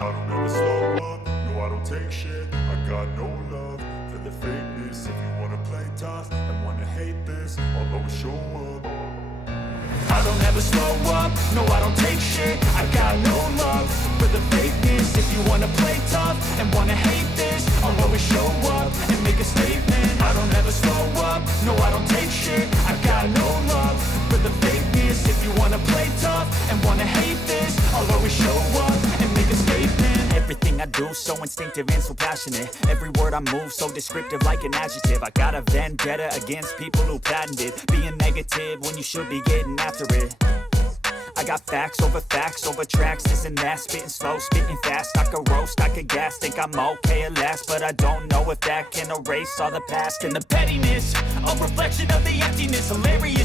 I don't ever slow up, no I don't take shit. I got no love for the fakeness. If you wanna play tough and wanna hate this, I'll always show up. I don't ever slow up, no I don't take shit. I got no love for the fakeness. If you wanna play tough and wanna hate this, I'll always show up and make a statement. I don't ever slow up, no I don't take shit. I got no love for the fakeness. If you wanna play tough and wanna hate this, I'll always show up and make a statement. Everything I do so instinctive and so passionate. Every word I move so descriptive like an adjective. I got a vendetta against people who patented being negative when you should be getting after it. I got facts over tracks, this and that. Spitting slow, spitting fast. I could roast, I could gas. Think I'm okay at last, but I don't know if that can erase all the past. And the pettiness, a reflection of the emptiness. Hilarious